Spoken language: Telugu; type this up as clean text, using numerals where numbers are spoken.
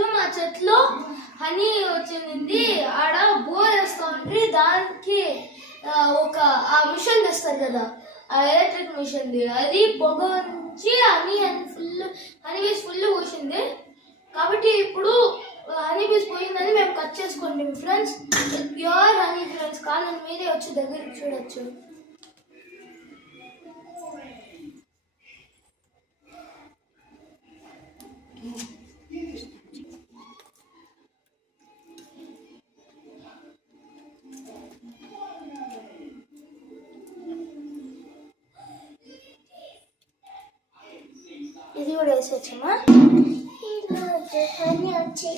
రోజు మా చెట్లో హనీ వచ్చింది. ఆడ బోర్ వేస్తా ఉంటే దానికి ఒక ఆ మిషన్ తెస్తారు కదా, ఆ ఎలక్ట్రిక్ మిషన్, అది పొగ నుంచి హనీ బీస్ ఫుల్ పోసింది. కాబట్టి ఇప్పుడు హనీ బీస్ పోయిందని మేము కట్ చేసుకోండి ఫ్రెండ్స్. ప్యూర్ హనీ ఫ్రెండ్స్, కావాలని మీరే వచ్చి దగ్గరికి చూడొచ్చు. ఇది కూడా వేసొచ్చమ్మా. వచ్చి